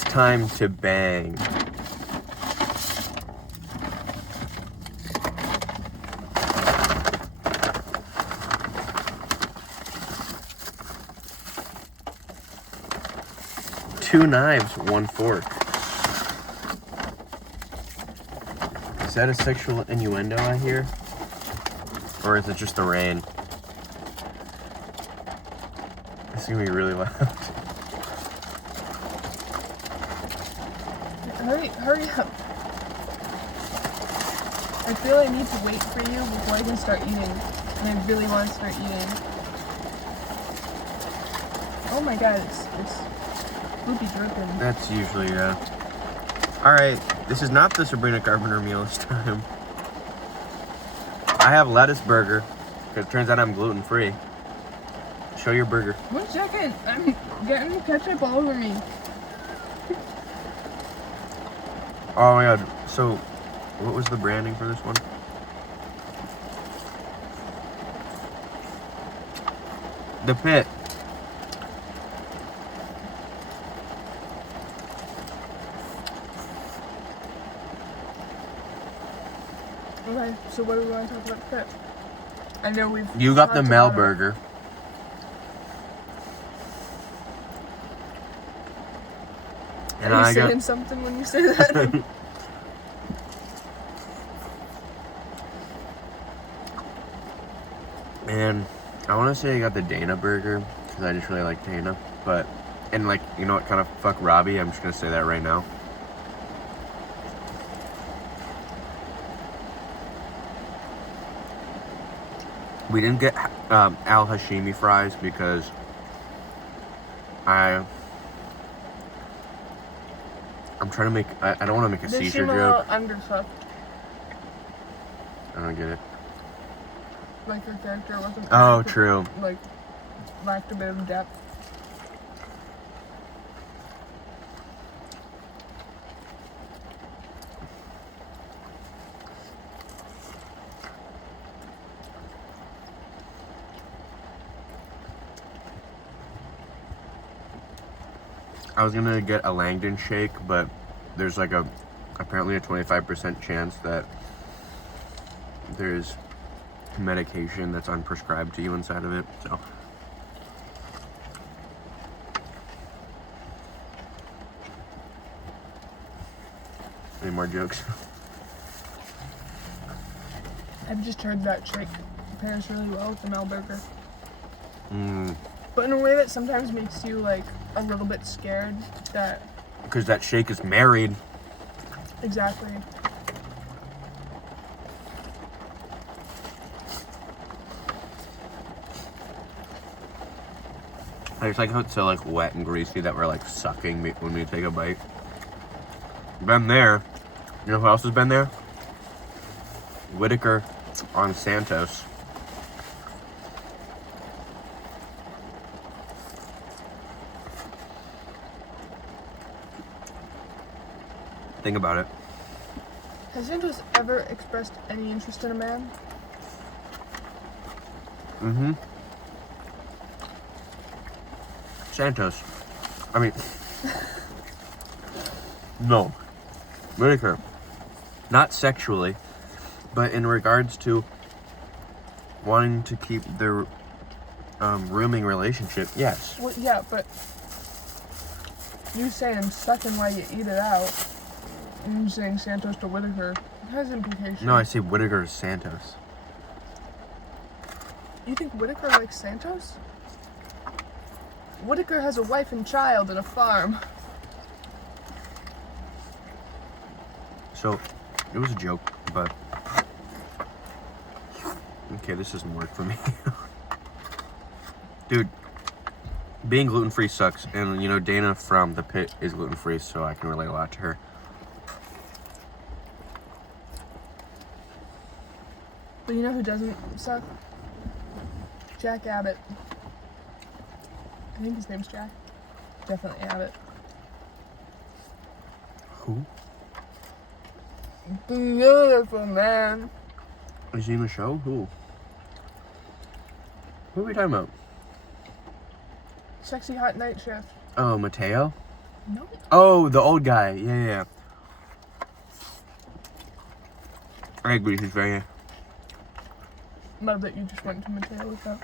It's time to bang. Two knives, one fork. Is that a sexual innuendo I hear? Or is it just the rain? It's gonna be really loud. Hurry up. I feel I need to wait for you before I can start eating. And I really want to start eating. Oh my god, it's loopy dripping. That's usually, Alright, this is not the Sabrina Carpenter meal this time. I have lettuce burger, because it turns out I'm gluten-free. Show your burger. 1 second, I'm getting ketchup all over me. Oh my god, so, what was the branding for this one? The Pitt. Okay, so what do we want to talk about Pitt? I know we've... You got the talked Mel about it. burger. And Are you I got... saying something when you say that? And I want to say I got the Dana burger, because I just really like Dana. But, and like, you know what, kind of fuck Robbie, I'm just going to say that right now. We didn't get Al Hashimi fries because I'm trying to make, I don't want to make a They seizure seem a joke. little undercooked. I don't get it. Like your character wasn't... Oh, true. Like, lacked a bit of depth. I was gonna get a Langdon shake, but there's like apparently a 25% chance that there's medication that's unprescribed to you inside of it, so. Any more jokes? I've just heard that shake pairs really well with the Mel burger. Mm. But in a way that sometimes makes you, like, a little bit scared that... Because that shake is married. Exactly. I just like how it's so like wet and greasy that we're like sucking when we take a bite. Been there. You know who else has been there? Whitaker on Santos. Think about it. Has Santos ever expressed any interest in a man? Mm-hmm. Santos. I mean... No. Whitaker. Not sexually, but in regards to wanting to keep their rooming relationship, yes. Well, yeah, but you saying sucking while you eat it out, and you saying Santos to Whitaker, it has implications. No, I say Whitaker to Santos. You think Whitaker likes Santos? Whitaker has a wife and child and a farm. So, it was a joke, but... Okay, this doesn't work for me. Dude, being gluten-free sucks, and you know, Dana from the Pitt is gluten-free, so I can relate a lot to her. But you know who doesn't suck? Jack Abbott. I think his name's Jack. Definitely Abbott. Who? Beautiful man. Is he in the show? Who? Who are we talking about? Sexy hot night shift. Oh, Mateo? No. Oh, the old guy. Yeah. I agree. He's very... Love that you just went to Mateo with that.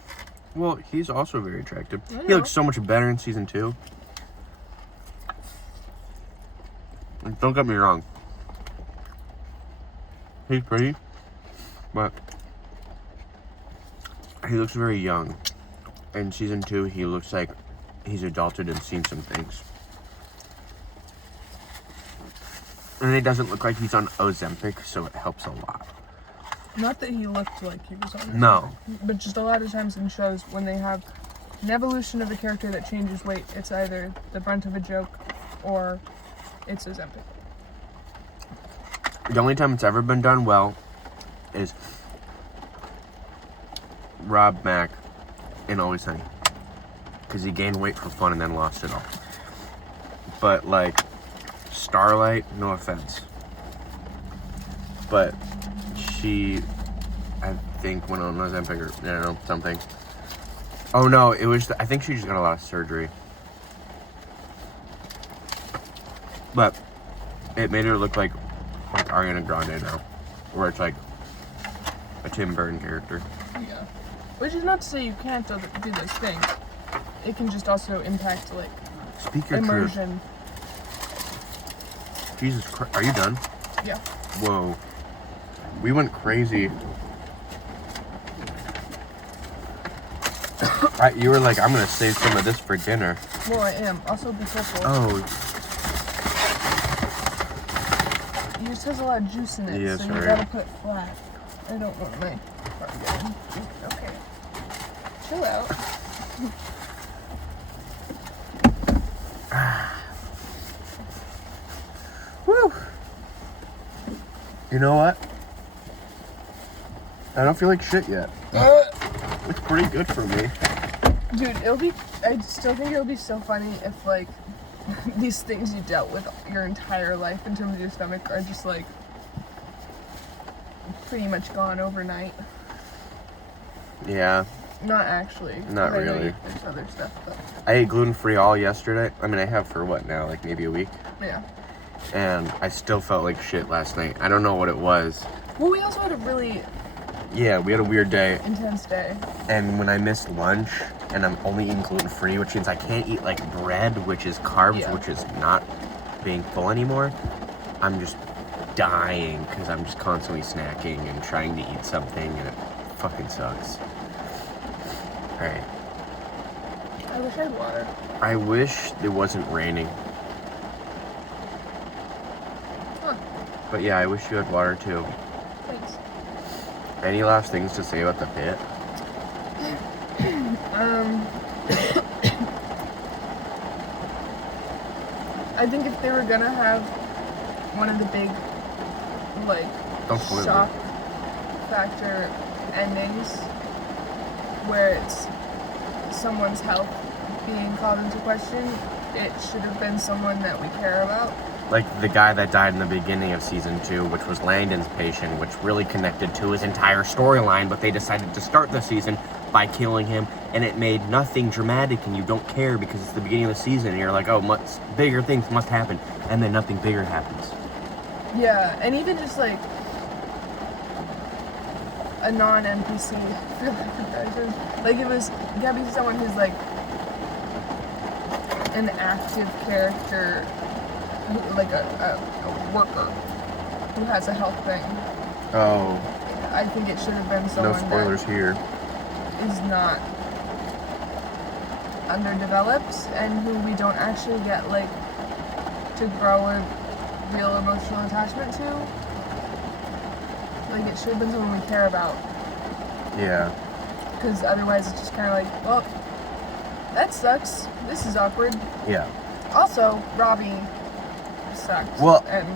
Well, he's also very attractive. I He know. looks so much better in season 2. Like, don't get me wrong. He's pretty, but he looks very young. In season 2, he looks like he's adulted and seen some things. And he doesn't look like he's on Ozempic, so it helps a lot. Not that he looked like he was on it. No. But just a lot of times in shows, when they have an evolution of a character that changes weight, it's either the brunt of a joke or it's Ozempic. The only time it's ever been done well is Rob Mack in Always Sunny. Because he gained weight for fun and then lost it all. But, like, Starlight, no offense. But she, I think, went on Ozempic or, I don't know, something. Oh, no, it was, I think she just got a lot of surgery. But it made her look like Ariana Grande now. Where it's like a Tim Burton character. Yeah. Which is not to say you can't do those things. It can just also impact, like, Speak your immersion. truth. Jesus Christ. Are you done? Yeah. Whoa. We went crazy. You were like, I'm going to save some of this for dinner. Well, I am. Also, be careful. Oh, It just has a lot of juice in it, Yeah, so you sorry. gotta put it flat. I don't want my part getting. Okay. Chill out. woo. You know what? I don't feel like shit yet. It's pretty good for me. Dude, I still think it'll be so funny if, like, these things you dealt with your entire life in terms of your stomach are just, like, pretty much gone overnight. Yeah, Not actually. Not 'cause I know really. There's other stuff, but I ate gluten-free all yesterday. I mean, I have for what now, like maybe a week? yeah. And I still felt like shit last night. I don't know what it was. Well, we also had a really Yeah, we had a weird day. intense day. And when I missed lunch, and I'm only eating gluten-free, which means I can't eat like bread, which is carbs, Yeah. which is not being full anymore, I'm just dying because I'm just constantly snacking and trying to eat something, and it fucking sucks. Alright. I wish I had water. I wish it wasn't raining. Huh. But yeah, I wish you had water too. Thanks. Any last things to say about the pit? I think if they were gonna have one of the big, like, Don't spoil it. shock factor endings where it's someone's health being called into question, it should have been someone that we care about. Like the guy that died in the beginning of season 2, which was Langdon's patient, which really connected to his entire storyline, but they decided to start the season by killing him, and it made nothing dramatic, and you don't care because it's the beginning of the season, and you're like, oh, much bigger things must happen, and then nothing bigger happens. Yeah, and even just like a non-NPC for lack of better terms. Like it was gotta be someone who's like an active character, like a worker who has a health thing. Oh, I think it should have been no someone spoilers here. that is not underdeveloped and who we don't actually get like to grow a real emotional attachment to. Like it should have been someone we care about, Yeah. because otherwise it's just kind of like, well, that sucks. This is awkward. Yeah. Also, Robbie sucked. Well- and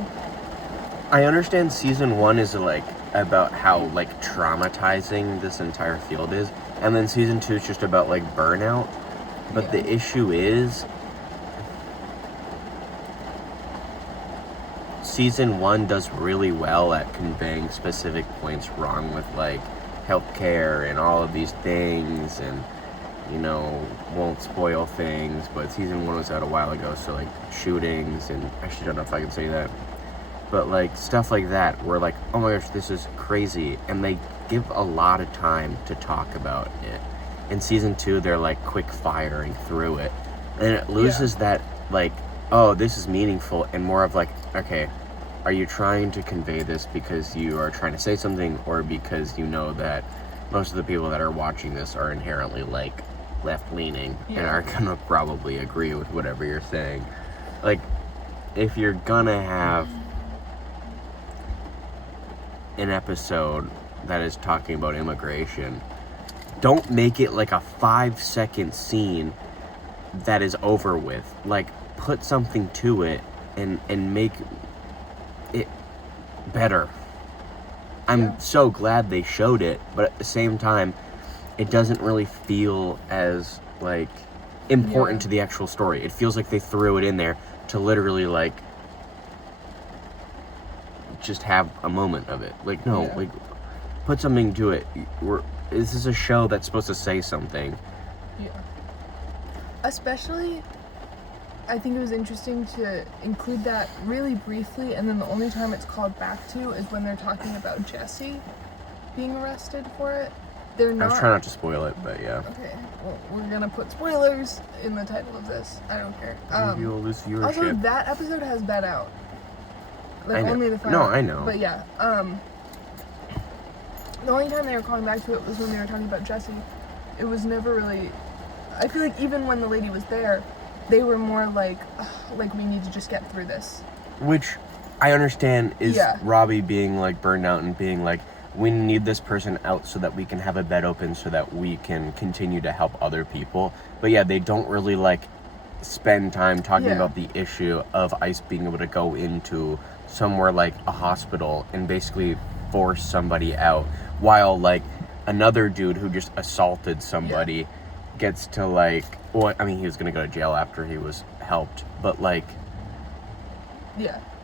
I understand season 1 is like about how like traumatizing this entire field is, and then season 2 is just about like burnout. But Yeah. the issue is season 1 does really well at conveying specific points wrong with like healthcare and all of these things, and won't spoil things, but season 1 was out a while ago, so like shootings, and I actually don't know if I can say that, but like stuff like that where like, oh my gosh, this is crazy, and they give a lot of time to talk about it. In season 2, they're like quick firing through it, and it loses that like, oh, this is meaningful, and more of like, okay, are you trying to convey this because you are trying to say something, or because you know that most of the people that are watching this are inherently like left-leaning and are gonna probably agree with whatever you're saying. Like, if you're gonna have an episode that is talking about immigration, don't make it like a 5-second scene that is over with. Like, put something to it and make it better. I'm so glad they showed it, but at the same time, it doesn't really feel as like important to the actual story. It feels like they threw it in there to literally like just have a moment of it. Like, no, like, put something to it. This is a show that's supposed to say something. Yeah. Especially, I think it was interesting to include that really briefly, and then the only time it's called back to is when they're talking about Jesse being arrested for it. They're not... I was trying not to spoil it, but yeah. Okay, well, we're gonna put spoilers in the title of this. I don't care. You'll lose viewership. Also, that episode has been out. Like, only the final. No, I know. But yeah, the only time they were calling back to it was when they were talking about Jesse. It was never really... I feel like even when the lady was there, they were more like we need to just get through this. Which I understand is Robbie being like burned out and being like, we need this person out so that we can have a bed open so that we can continue to help other people. But yeah, they don't really like spend time talking about the issue of ICE being able to go into somewhere like a hospital and basically force somebody out, while like another dude who just assaulted somebody gets to like, well, I mean, he was gonna go to jail after he was helped, but like,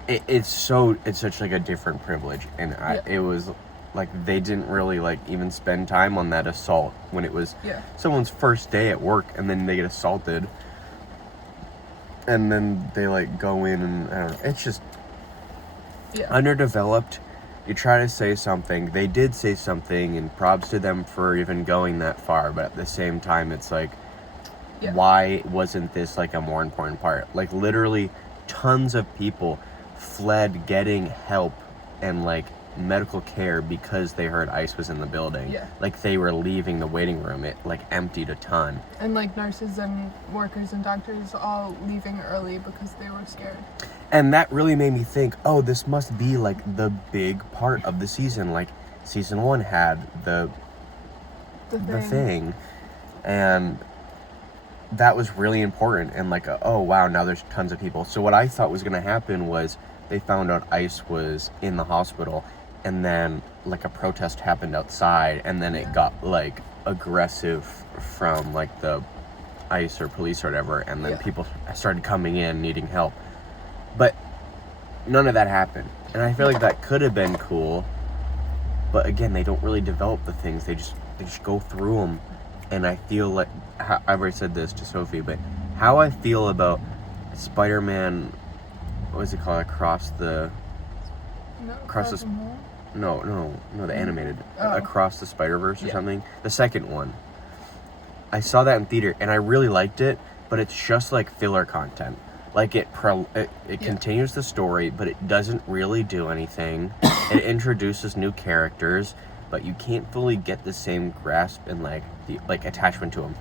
it's such like a different privilege, and it was like they didn't really like even spend time on that assault when it was someone's first day at work, and then they get assaulted, and then they like go in and I don't know, it's just underdeveloped. You try to say something, they did say something, and props to them for even going that far, but at the same time it's like, why wasn't this like a more important part? Like, literally tons of people fled getting help and like medical care because they heard ICE was in the building. Like, they were leaving the waiting room. It like emptied a ton, and like nurses and workers and doctors all leaving early because they were scared. And that really made me think, oh, this must be like the big part of the season. Like, season 1 had the thing, and that was really important. And like, oh wow, now there's tons of people. So what I thought was gonna happen was they found out ICE was in the hospital, and then like a protest happened outside, and then it got like aggressive from like the ICE or police or whatever, and then people started coming in needing help. But none of that happened, and I feel like that could have been cool, but again, they don't really develop the things. They just go through them, and I feel like, I've already said this to Sophie, but how I feel about Spider-Man, what is it called, Across the animated, Across the Spider-Verse or something, the second one. I saw that in theater, and I really liked it, but it's just like filler content. Like, it continues the story, but it doesn't really do anything. It introduces new characters, but you can't fully get the same grasp and like the attachment to them.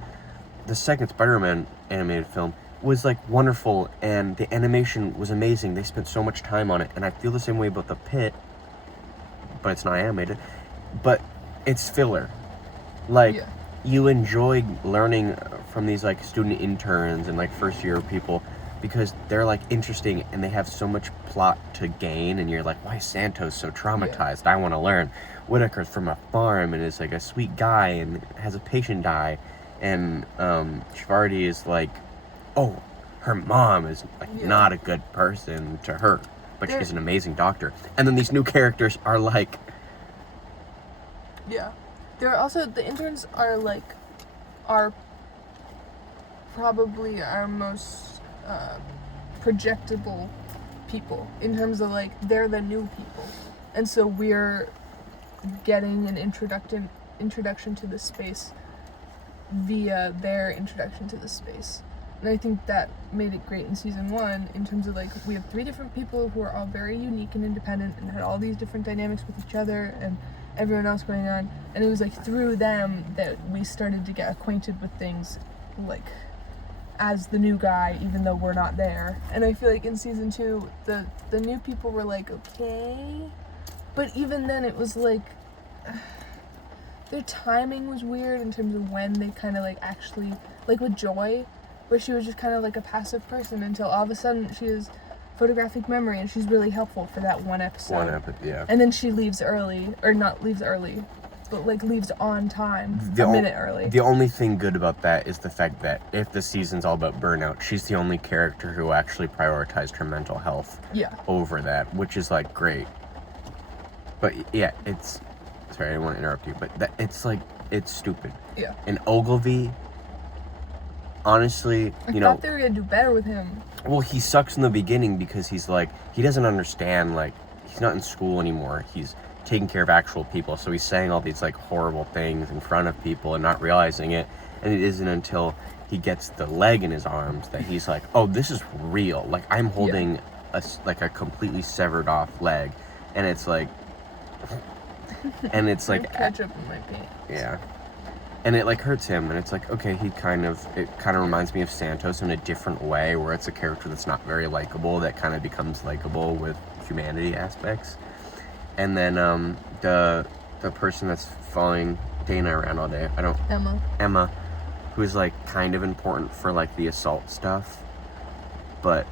The second Spider-Man animated film was like wonderful, and the animation was amazing. They spent so much time on it, and I feel the same way about the Pitt, but it's not animated. But it's filler. Like, you enjoy learning from these like student interns and like first year people, because they're like interesting and they have so much plot to gain, and you're like, why is Santos so traumatized? I want to learn. Whitaker's from a farm and is like a sweet guy and has a patient die, and Shivardi is like, oh, her mom is like not a good person to her, but she's an amazing doctor. And then these new characters are like, they're also, the interns are like, are probably our most projectable people in terms of like they're the new people, and so we're getting an introduction to the space via their introduction to the space. And I think that made it great in season 1 in terms of like we have 3 different people who are all very unique and independent and had all these different dynamics with each other and everyone else going on, and it was like through them that we started to get acquainted with things like as the new guy, even though we're not there. And I feel like in season 2 the new people were like okay, but even then it was like their timing was weird in terms of when they kind of like actually, like with Joy, where she was just kind of like a passive person until all of a sudden she has photographic memory and she's really helpful for that one episode. Yeah. And then she leaves early, or not leaves early, but like leaves on time, a minute early. The only thing good about that is the fact that if the season's all about burnout, she's the only character who actually prioritized her mental health over that, which is like great. But yeah, it's, sorry, I didn't want to interrupt you, but it's like, it's stupid. Yeah. And Ogilvy, honestly, I thought they were gonna do better with him. Well, he sucks in the beginning because he's like, he doesn't understand, like, he's not in school anymore. He's taking care of actual people, so he's saying all these like horrible things in front of people and not realizing it. And it isn't until he gets the leg in his arms that he's like, oh, this is real. Like, I'm holding a completely severed off leg, and it's like ketchup in my pants. Yeah. And it like hurts him, and it's like, okay, it kind of reminds me of Santos in a different way, where it's a character that's not very likable that kind of becomes likable with humanity aspects. And then the person that's following Dana around all day, Emma, who's like kind of important for like the assault stuff, but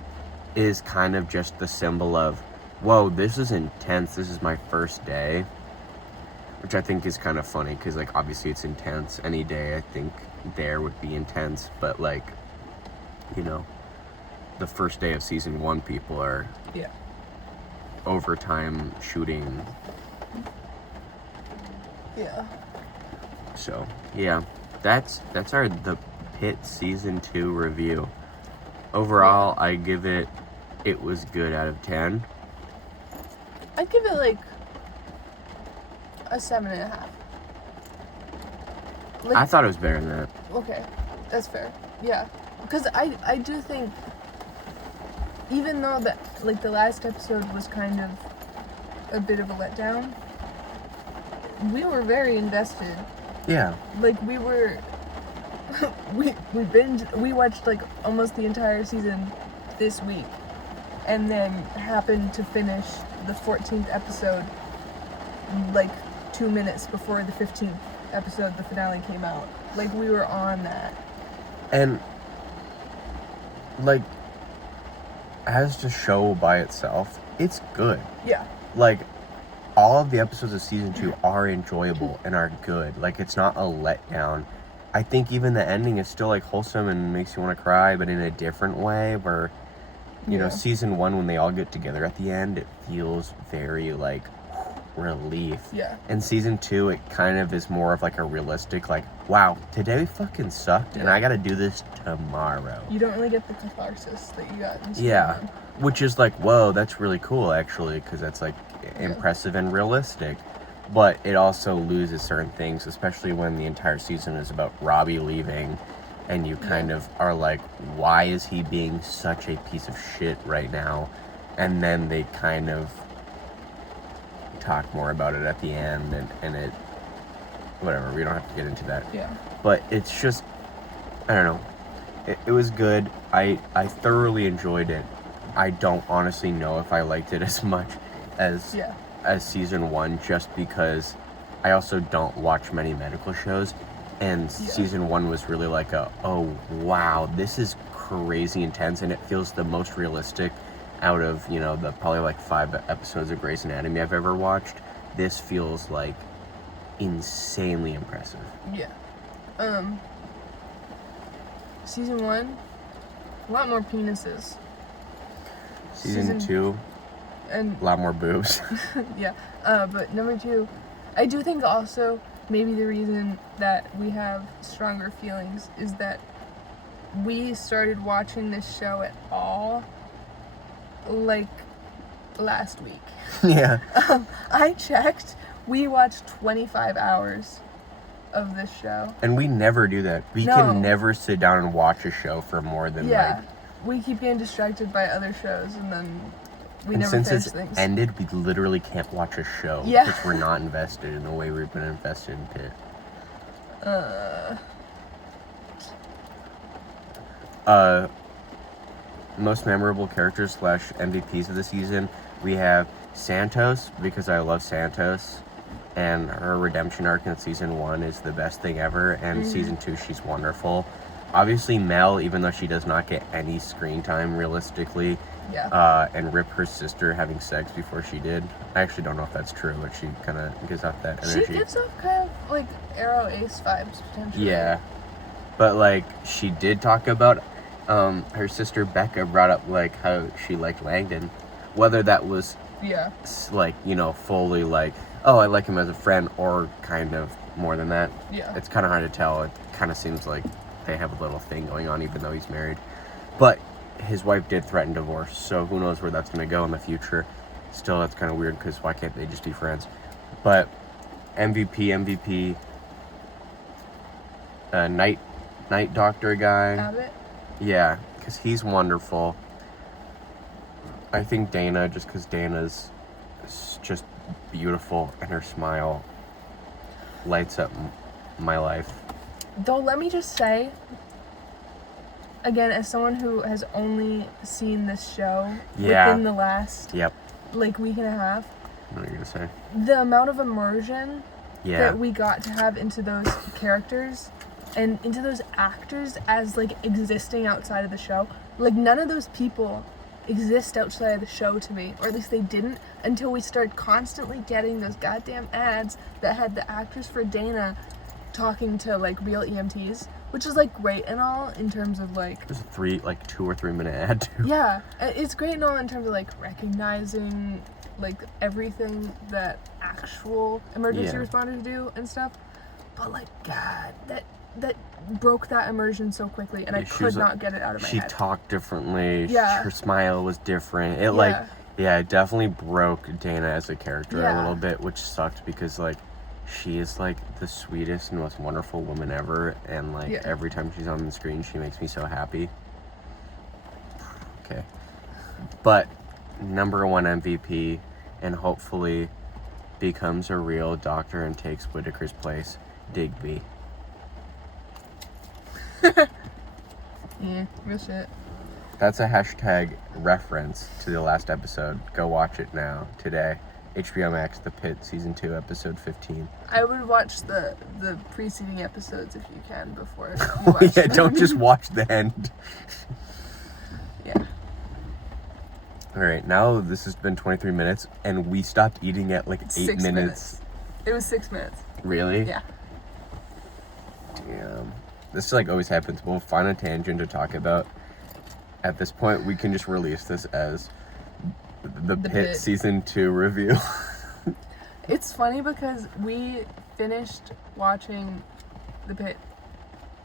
is kind of just the symbol of, whoa, this is intense, this is my first day. Which I think is kind of funny, because like obviously it's intense. Any day I think there would be intense, but like, you know, the first day of season 1 people are overtime shooting. Yeah. So yeah, that's the Pitt season 2 review. Overall, I give it was good out of 10. I'd give it like a 7.5. Like, I thought it was better than that. Okay, that's fair. Yeah, because I do think, even though that like the last episode was kind of a bit of a letdown, we were very invested. Yeah. Like we were, we watched like almost the entire season this week, and then happened to finish the 14th episode like 2 minutes before the 15th episode, the finale came out. Like, we were on that. And, like, as the show by itself, it's good. Yeah. Like, all of the episodes of season 2 are enjoyable and are good. Like, it's not a letdown. I think even the ending is still, like, wholesome and makes you want to cry, but in a different way, where, you know, season 1, when they all get together at the end, it feels very, like, relief. Yeah. And season 2, it kind of is more of like a realistic, like, wow, today fucking sucked and I gotta do this tomorrow. You don't really get the catharsis that you got in season 1. Which is like, whoa, that's really cool actually, because that's like impressive and realistic. But it also loses certain things, especially when the entire season is about Robbie leaving and you kind of are like, why is he being such a piece of shit right now? And then they kind of talk more about it at the end, and it, whatever, we don't have to get into that. Yeah. But it's just, I don't know, it was good. I thoroughly enjoyed it. I don't honestly know if I liked it as much as season 1, just because I also don't watch many medical shows, and season 1 was really like oh wow, this is crazy intense, and it feels the most realistic out of, you know, the probably like 5 episodes of Grey's Anatomy I've ever watched. This feels like insanely impressive. Yeah. Season 1, a lot more penises. Season 2, and a lot more boobs. Yeah. But number 2, I do think also maybe the reason that we have stronger feelings is that we started watching this show at all, like, last week. Yeah. I checked. We watched 25 hours of this show. And we never do that. We No. can never sit down and watch a show for more than Yeah. We keep getting distracted by other shows, and then we and never since finish it's things. ended, we literally can't watch a show Yeah. because we're not invested in the way we've been invested in Pitt. Most memorable characters / MVPs of the season, we have Santos, because I love Santos, and her redemption arc in season 1 is the best thing ever, and season 2 she's wonderful. Obviously Mel, even though she does not get any screen time realistically, Yeah. and rip her sister having sex before she did. I actually don't know if that's true, but she kind of gives off that energy. She gives off kind of like Arrow Ace vibes, potentially. Yeah. But, like, she did talk about, her sister Becca brought up, like, how she liked Langdon. Whether that was, Yeah. like, you know, fully, like, oh, I like him as a friend, or kind of more than that. Yeah. It's kind of hard to tell. It kind of seems like they have a little thing going on, even though he's married. But his wife did threaten divorce, so who knows where that's going to go in the future. Still, that's kind of weird, because why can't they just be friends? But MVP, Night Doctor guy. Abbott? Yeah, because he's wonderful. I think Dana, just because Dana's just beautiful, and her smile lights up my life. Though, let me just say, again, as someone who has only seen this show within the last, Yep. like, week and a half, What are you going to say? the amount of immersion Yeah. that we got to have into those characters and into those actors as, like, existing outside of the show. Like, none of those people exist outside of the show to me, or at least they didn't until we started constantly getting those goddamn ads that had the actors for Dana talking to, like, real EMTs, which is, like, great and all in terms of, like... There's a 2 or 3 minute ad, too. Yeah, it's great and all in terms of, like, recognizing, like, everything that actual emergency responders do and stuff. But, like, God, that broke that immersion so quickly, and I could not get it out of my head. She talked differently. Yeah. Her smile was different. It definitely broke Dana as a character a little bit, which sucked because, like, she is, like, the sweetest and most wonderful woman ever, and, like, every time she's on the screen, she makes me so happy. Okay. But number 1 MVP, and hopefully becomes a real doctor and takes Whitaker's place, Digby. Yeah, real shit. That's a hashtag reference to the last episode. Go watch it now, today. HBO Max, The Pitt, Season 2, Episode 15. I would watch the preceding episodes if you can before you watch Yeah, don't just watch the end. Yeah. Alright, now this has been 23 minutes, and we stopped eating at like 8 6 minutes. It was 6 minutes. Really? Yeah. Damn. This like always happens. We'll find a tangent to talk about. At this point, we can just release this as the Pitt Season 2 review. It's funny because we finished watching The Pitt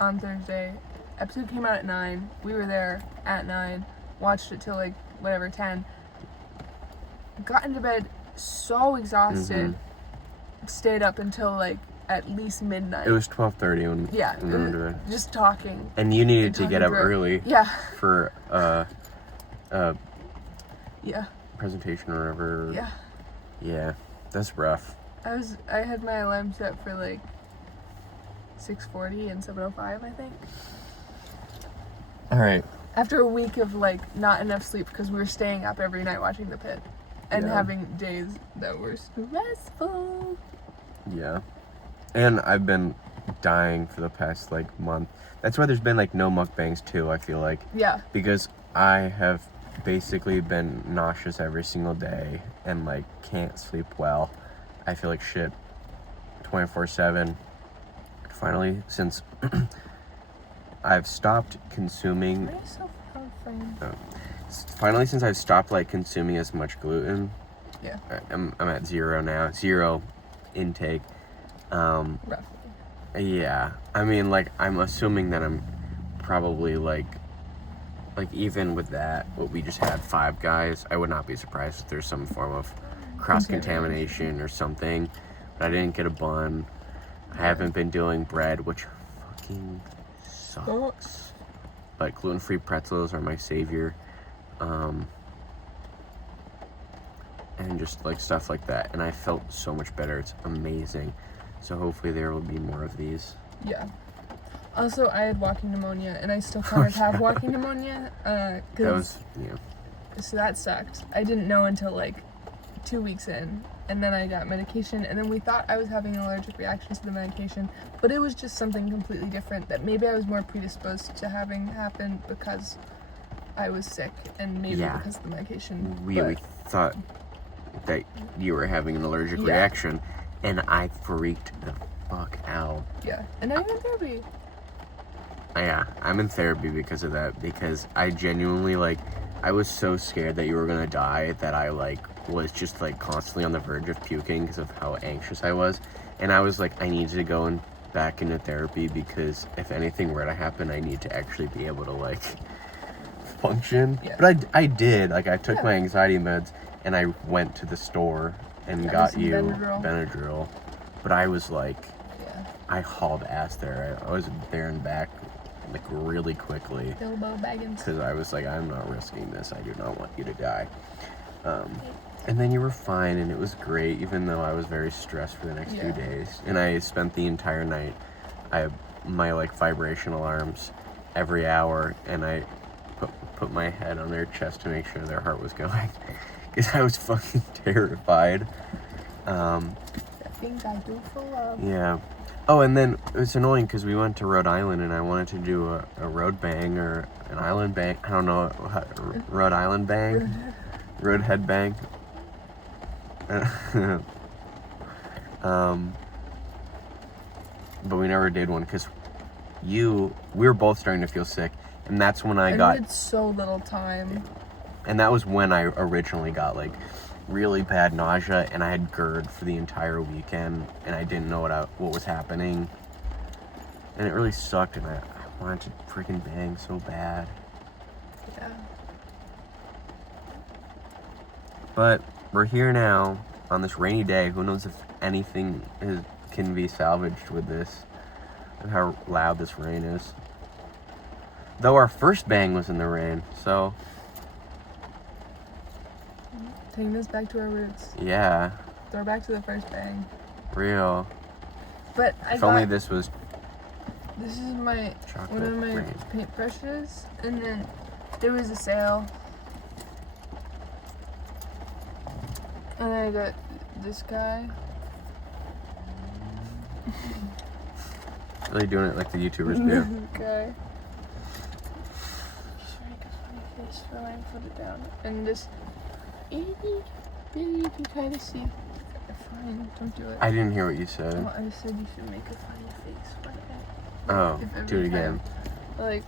on Thursday. Episode came out at 9. We were there at 9. Watched it till like whatever 10. Got into bed so exhausted. Stayed up until like at least midnight. It was 12:30 when we went to bed. Just talking. And you needed to get up early. Yeah. For Yeah. presentation or whatever. Yeah. Yeah. That's rough. I had my alarm set for like 6:40 and 7:05, I think. All right. After a week of like not enough sleep because we were staying up every night watching The Pitt and having days that were stressful. Yeah. And I've been dying for the past like month. That's why there's been like no mukbangs too, I feel like. Yeah. Because I have basically been nauseous every single day and like can't sleep well. I feel like shit 24/7. Finally, since I've stopped consuming. Why are you so far from? Finally, since I've stopped like consuming as much gluten. Yeah. I'm at 0 now. 0 intake. Roughly. Yeah. I mean, like, I'm assuming that I'm probably like even with that, what we just had 5 guys, I would not be surprised if there's some form of cross-contamination or something. But I didn't get a bun. I haven't been doing bread, which fucking sucks. But gluten-free pretzels are my savior. And just like stuff like that. And I felt so much better. It's amazing. So hopefully there will be more of these. Yeah. Also, I had walking pneumonia, and I still kind of have walking pneumonia. So that sucked. I didn't know until like 2 weeks in, and then I got medication, and then we thought I was having an allergic reaction to the medication, but it was just something completely different that maybe I was more predisposed to having happen because I was sick, and maybe because of the medication. We thought that you were having an allergic reaction, and I freaked the fuck out. Yeah, and I'm in therapy. Yeah, I'm in therapy because of that, because I genuinely, like, I was so scared that you were gonna die that I, like, was just, like, constantly on the verge of puking because of how anxious I was, and I was like, I need to go back into therapy because if anything were to happen, I need to actually be able to, like, function. Yeah. But I did, like, I took my anxiety meds, and I went to the store and got you Benadryl, but I was like, I hauled ass there. I was there and back, like, really quickly. Bilbo Baggins. Because I was like, I'm not risking this. I do not want you to die. And then you were fine, and it was great, even though I was very stressed for the next few days. And I spent the entire night, I have my, like, vibration alarms every hour, and I put my head on their chest to make sure their heart was going. Because I was fucking terrified. The things I do for love. Yeah. Oh, and then it was annoying because we went to Rhode Island, and I wanted to do a road bang or an island bang. I don't know, Rhode Island bang? Road head bang. But we never did one because we were both starting to feel sick, and that's when I had so little time. And that was when I originally got, like, really bad nausea, and I had GERD for the entire weekend, and I didn't know what was happening, and it really sucked, and I wanted to freaking bang so bad. Yeah. But we're here now on this rainy day. Who knows if anything can be salvaged with this, and how loud this rain is. Though our first bang was in the rain, so taking us back to our roots. Yeah. Throw back to the first bang. Real. But only this was. This is one of my paintbrushes, and then there was a sale, and I got this guy. Really doing it like the YouTubers do. Okay. Just make a funny face when I put it down, and this. Really, you can kind of see. Fine, don't do it. I didn't hear what you said. Well, I said you should make a funny face when do it again. Like,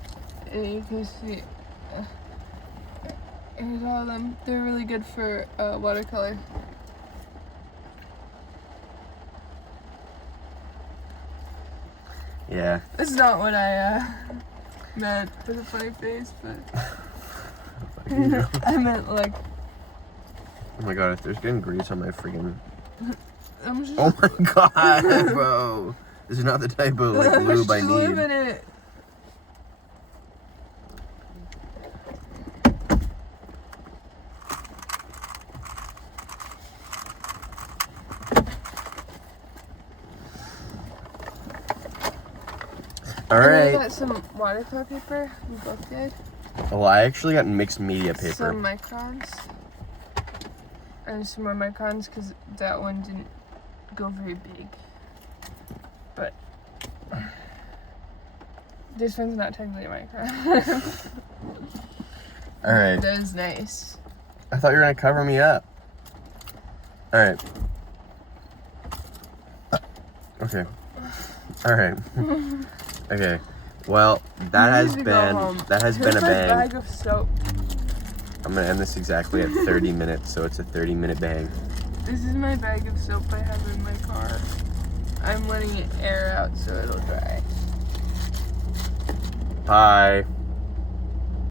you can see. Here's all of them. They're really good for watercolor. Yeah. It's not what I meant with a funny face, but I meant like. Oh my god, if there's getting grease on my freaking. Oh my god, bro. This is not the type of, like, lube I need. Live in it. Alright. I got some watercolor paper. We both did. Well, I actually got mixed media paper. Some microns. And some more microns because that one didn't go very big. But this one's not technically a micron. Alright. That is nice. I thought you were gonna cover me up. Alright. Okay. Alright. Okay. Well, that has been a bang. Bag of soap. I'm gonna end this exactly at 30 minutes, so it's a 30-minute bang. This is my bag of soap I have in my car. I'm letting it air out so it'll dry. Bye.